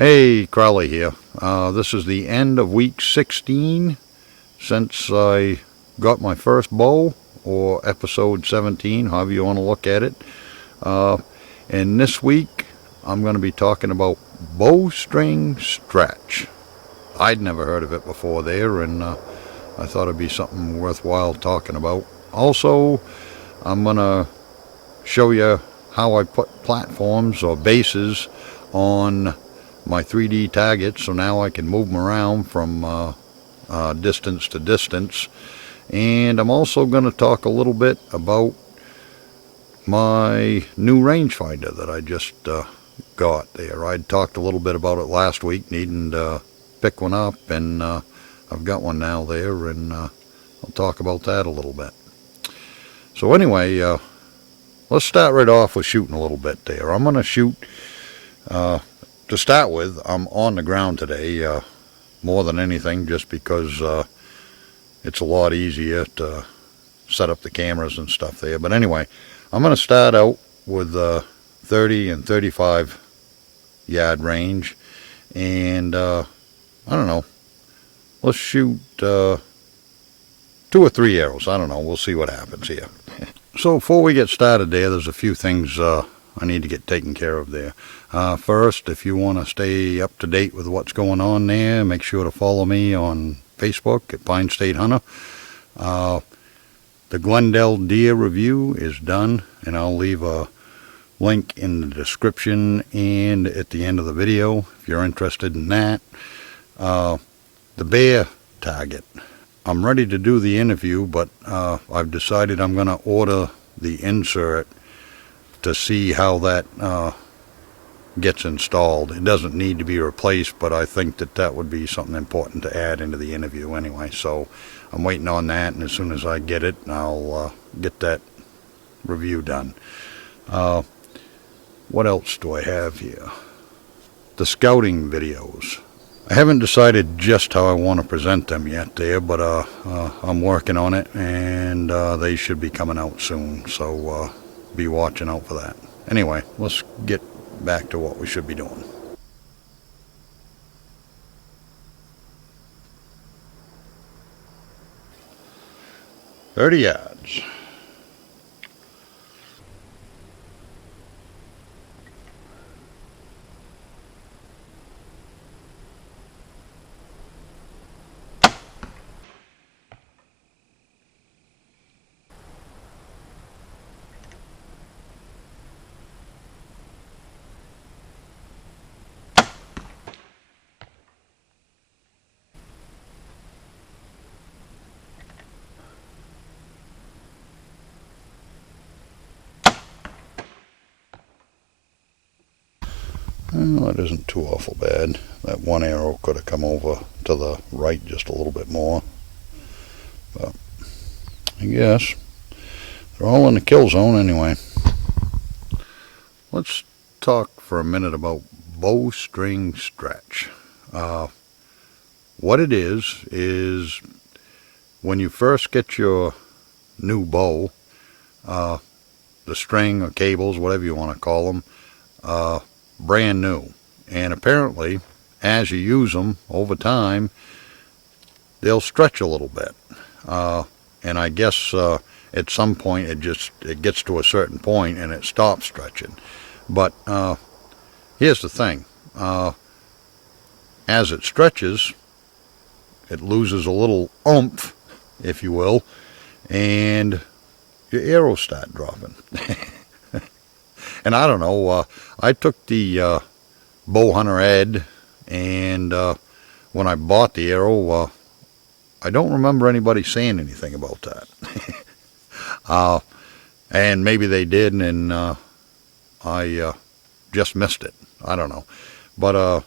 Hey, Crowley here. This is the end of week 16 since I got my first bow, or episode 17, however you want to look at it. And this week I'm going to be talking about bowstring stretch. I'd never heard of it before there, and I thought it'd be something worthwhile talking about. Also, I'm going to show you how I put platforms or bases on my 3D targets, so now I can move them around from distance to distance. And I'm also going to talk a little bit about my new rangefinder that I just got there. I talked a little bit about it last week, needing to pick one up, and I've got one now there, and I'll talk about that a little bit. So anyway, let's start right off with shooting a little bit there. I'm going to shoot, to start with, I'm on the ground today, more than anything, just because it's a lot easier to set up the cameras and stuff there. But anyway, I'm going to start out with 30 and 35 yard range, and I don't know, let's shoot 2 or 3 arrows. I don't know, we'll see what happens here. So before we get started there's a few things I need to get taken care of there. First, if you want to stay up to date with what's going on there, make sure to follow me on Facebook at Pine State Hunter. The Glendale deer review is done, and I'll leave a link in the description and at the end of the video if you're interested in that. The bear target. I'm ready to do the interview, but I've decided I'm going to order the insert to see how that gets installed. It doesn't need to be replaced, but I think that would be something important to add into the interview anyway. So I'm waiting on that, and as soon as I get it, I'll get that review done. What else do I have here? The scouting videos. I haven't decided just how I want to present them yet there, but I'm working on it, and they should be coming out soon, so be watching out for that. Anyway, let's get back to what we should be doing. "30 yards. Well, that isn't too awful bad. That one arrow could have come over to the right just a little bit more. But I guess they're all in the kill zone anyway. Let's talk for a minute about bowstring stretch. What it is when you first get your new bow, the string or cables, whatever you want to call them, brand new, and apparently as you use them over time they'll stretch a little bit, and I guess at some point it gets to a certain point and it stops stretching. But here's the thing, as it stretches it loses a little oomph, if you will, and your arrows start dropping. And I don't know, I took the bow hunter ed, and when I bought the arrow, I don't remember anybody saying anything about that. And maybe they did, and I just missed it. I don't know. But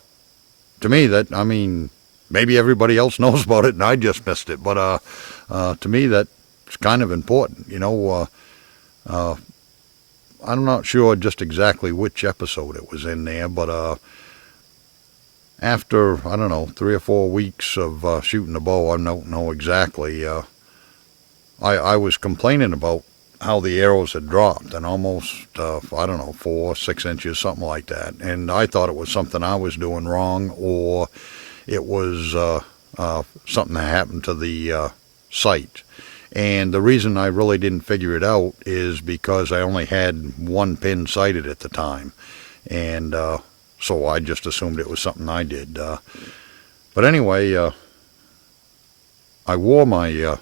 to me, I mean, maybe everybody else knows about it and I just missed it. But to me, that's kind of important, you know. I'm not sure just exactly which episode it was in there, but after, I don't know, 3 or 4 weeks of shooting the bow, I don't know exactly, I was complaining about how the arrows had dropped, and almost, I don't know, 4-6 inches, something like that. And I thought it was something I was doing wrong, or it was something that happened to the sight. And the reason I really didn't figure it out is because I only had one pin sighted at the time. And so I just assumed it was something I did. But anyway, I wore my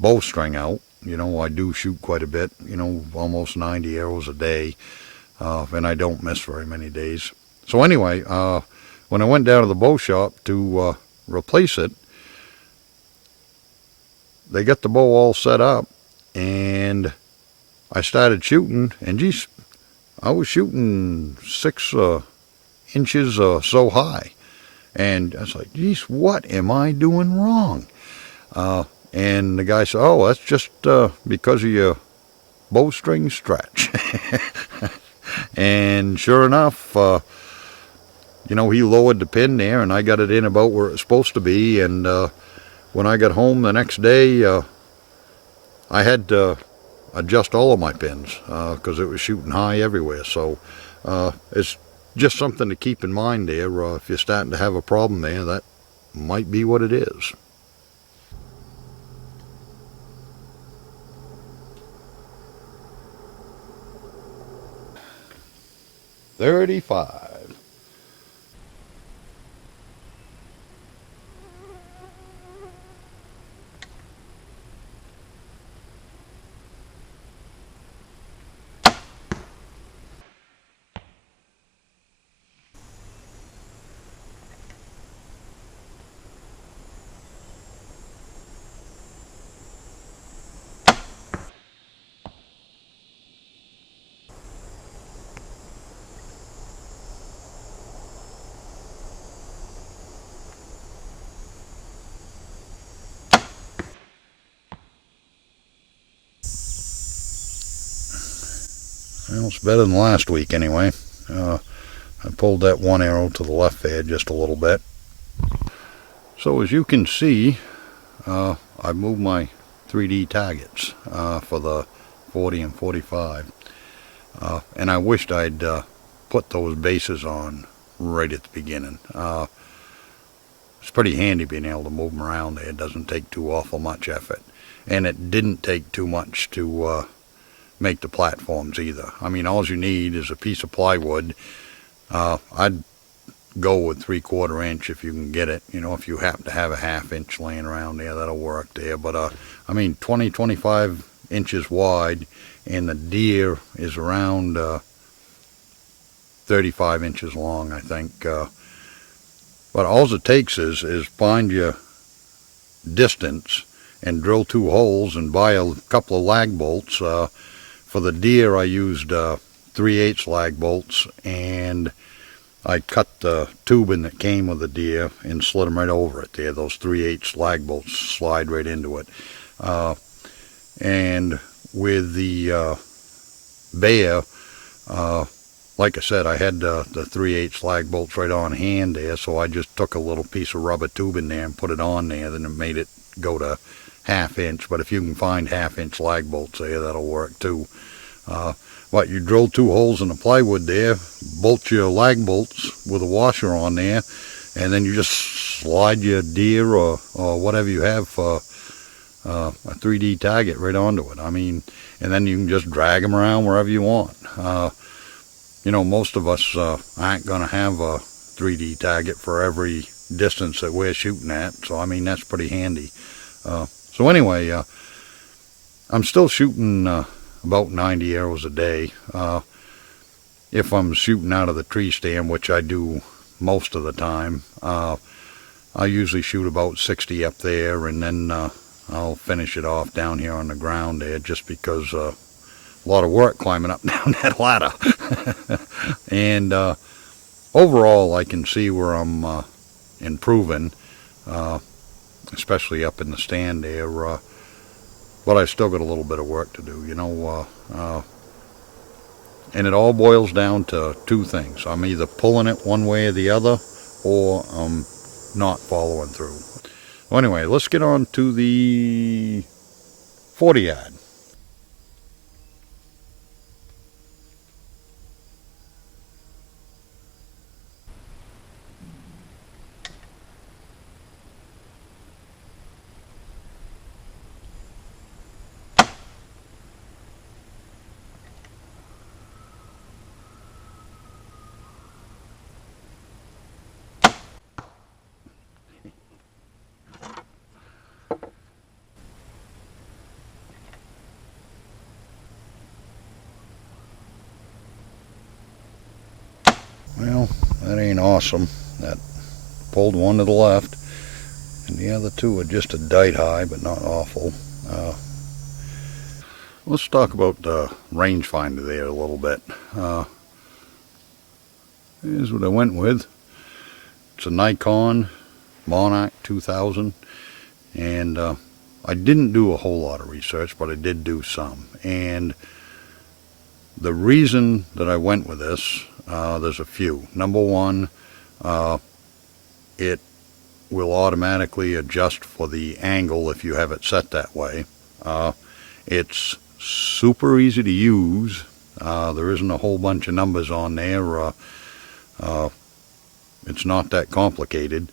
bowstring out. You know, I do shoot quite a bit, you know, almost 90 arrows a day, and I don't miss very many days. So anyway, when I went down to the bow shop to replace it, they got the bow all set up, and I started shooting, and geez, I was shooting 6 inches so high. And I was like, geez, what am I doing wrong? And the guy said, oh, that's just because of your bowstring stretch. And sure enough, you know, he lowered the pin there, and I got it in about where it's supposed to be. And when I got home the next day, I had to adjust all of my pins because it was shooting high everywhere. So it's just something to keep in mind there. If you're starting to have a problem there, that might be what it is. $35. Well, it's better than last week anyway. I pulled that one arrow to the left edge just a little bit. So as you can see, I moved my 3D targets for the 40 and 45. And I wished I'd put those bases on right at the beginning. It's pretty handy being able to move them around there. It doesn't take too awful much effort. And it didn't take too much to make the platforms either. I mean, all you need is a piece of plywood. I'd go with 3/4 inch if you can get it. You know, if you happen to have a 1/2 inch laying around there, that'll work there. But I mean, 20-25 inches wide, and the deer is around 35 inches long, I think. But all it takes is find your distance and drill 2 holes and buy a couple of lag bolts. For the deer, I used 3/8 lag bolts, and I cut the tubing that came with the deer and slid them right over it there. Those 3/8 lag bolts slide right into it. And with the bear, like I said, I had the 3/8 lag bolts right on hand there, so I just took a little piece of rubber tube in there and put it on there, then it made it go to 1/2 inch. But if you can find 1/2 inch lag bolts there, that'll work too. But you drill 2 holes in the plywood there, bolt your lag bolts with a washer on there, and then you just slide your deer or whatever you have for a 3D target right onto it. I mean, and then you can just drag them around wherever you want. You know, most of us aren't going to have a 3D target for every distance that we're shooting at, so I mean, that's pretty handy. So anyway, I'm still shooting about 90 arrows a day. If I'm shooting out of the tree stand, which I do most of the time, I usually shoot about 60 up there, and then I'll finish it off down here on the ground there, just because a lot of work climbing up and down that ladder. And overall, I can see where I'm improving, especially up in the stand there. But I still got a little bit of work to do, you know. And it all boils down to 2 things. I'm either pulling it one way or the other, or I'm not following through. Well, anyway, let's get on to the 40 yard. That ain't awesome. That pulled one to the left, and the other two are just a dite high, but not awful. Let's talk about the rangefinder there a little bit. Here's what I went with. It's a Nikon Monarch 2000, and I didn't do a whole lot of research, but I did do some. And the reason that I went with this, there's a few. Number one, it will automatically adjust for the angle if you have it set that way. It's super easy to use. There isn't a whole bunch of numbers on there. It's not that complicated,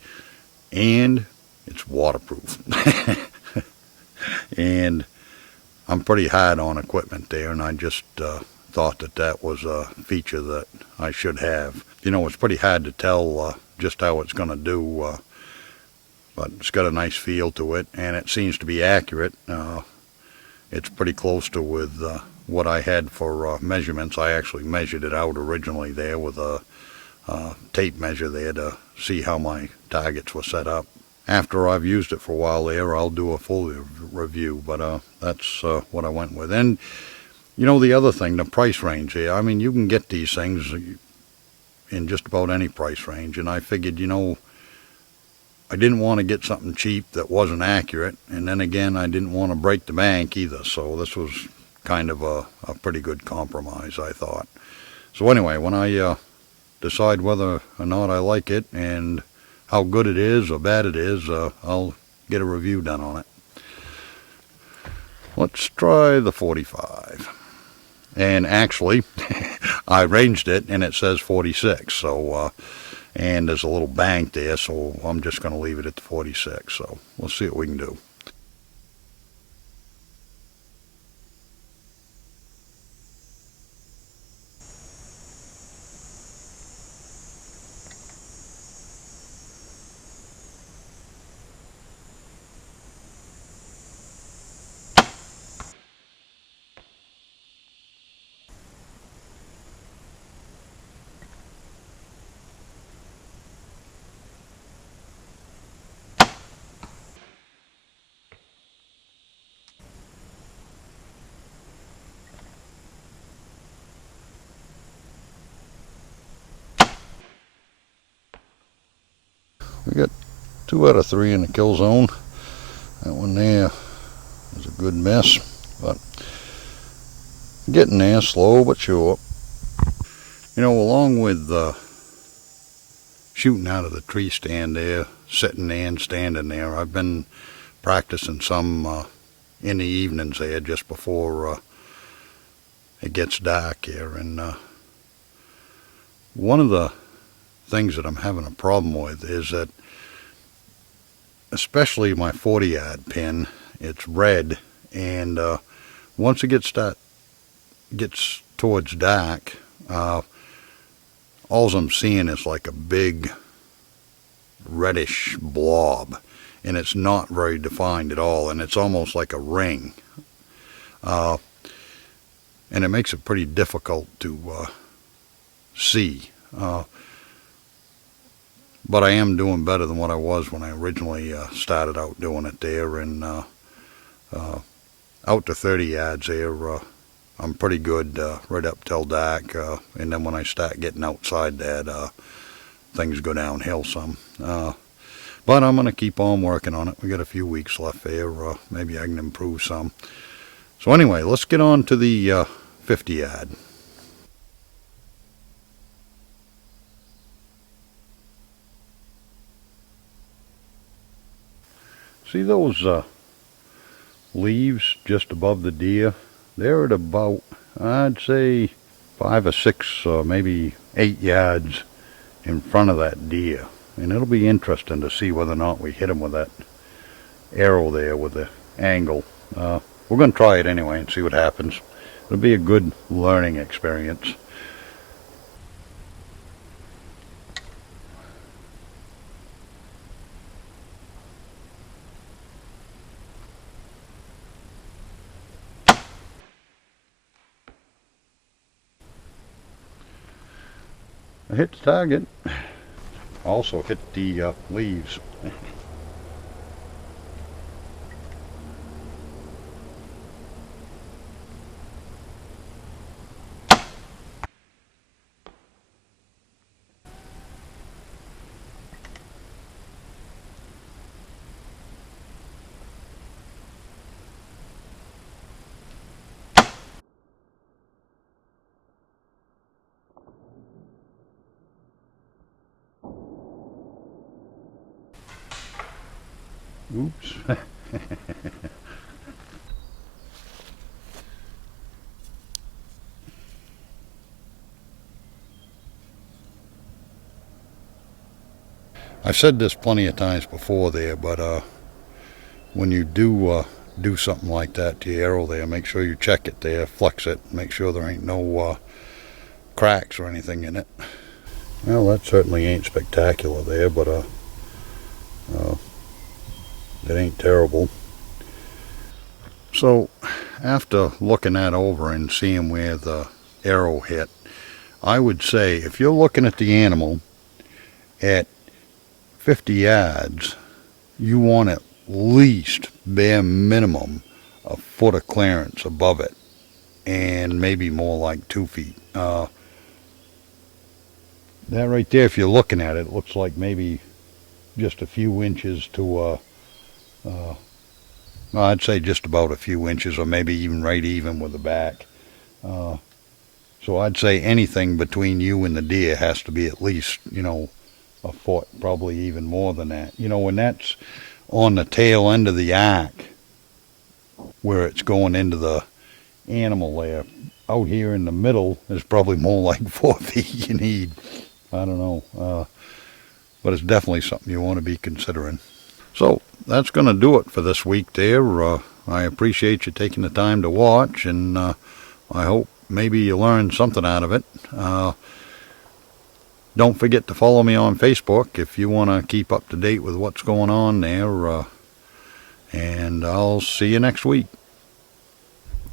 and it's waterproof. And I'm pretty hard on equipment there, and I just thought that that was a feature that I should have. You know, it's pretty hard to tell just how it's going to do, but it's got a nice feel to it, and it seems to be accurate. It's pretty close to with what I had for measurements. I actually measured it out originally there with a tape measure there to see how my targets were set up. After I've used it for a while there, I'll do a full review, but that's what I went with. And, you know, the other thing, the price range here, I mean, you can get these things in just about any price range, and I figured, you know, I didn't want to get something cheap that wasn't accurate, and then again, I didn't want to break the bank either, so this was kind of a pretty good compromise, I thought. So anyway, when I decide whether or not I like it and how good it is or bad it is, I'll get a review done on it. Let's try the 45. And actually, I ranged it and it says 46, so and there's a little bank there, so I'm just going to leave it at the 46. So we'll see what we can do. We got 2 out of 3 in the kill zone. That one there is a good miss, but getting there slow but sure. You know, along with shooting out of the tree stand there, sitting there and standing there, I've been practicing some in the evenings there just before it gets dark here. And one of the things that I'm having a problem with is that, especially my 40-yard pin, it's red, and once it gets towards dark, all I'm seeing is like a big reddish blob, and it's not very defined at all, and it's almost like a ring, and it makes it pretty difficult to see. But I am doing better than what I was when I originally started out doing it there, and out to 30 yards there, I'm pretty good right up till dark, and then when I start getting outside that, things go downhill some. But I'm going to keep on working on it. We got a few weeks left there. Maybe I can improve some. So anyway, let's get on to the 50 yard. See those leaves just above the deer? They're at about, I'd say, 5 or 6, maybe 8 yards in front of that deer. And it'll be interesting to see whether or not we hit him with that arrow there with the angle. We're going to try it anyway and see what happens. It'll be a good learning experience. I hit the target. Also hit the leaves. Oops. I've said this plenty of times before there, but when you do something like that to your arrow there, make sure you check it there, flex it, make sure there ain't no cracks or anything in it. Well, that certainly ain't spectacular there, but it ain't terrible. So after looking that over and seeing where the arrow hit, I would say if you're looking at the animal at 50 yards, you want at least bare minimum a foot of clearance above it, and maybe more like 2 feet. That right there, if you're looking at it, looks like maybe just a few inches to I'd say just about a few inches, or maybe even right even with the back. So I'd say anything between you and the deer has to be at least, a foot, probably even more than that. When that's on the tail end of the arc, where it's going into the animal there, out here in the middle is probably more like 4 feet you need. I don't know. But it's definitely something you want to be considering. So that's going to do it for this week there. I appreciate you taking the time to watch, and I hope maybe you learned something out of it. Don't forget to follow me on Facebook if you want to keep up to date with what's going on there. And I'll see you next week.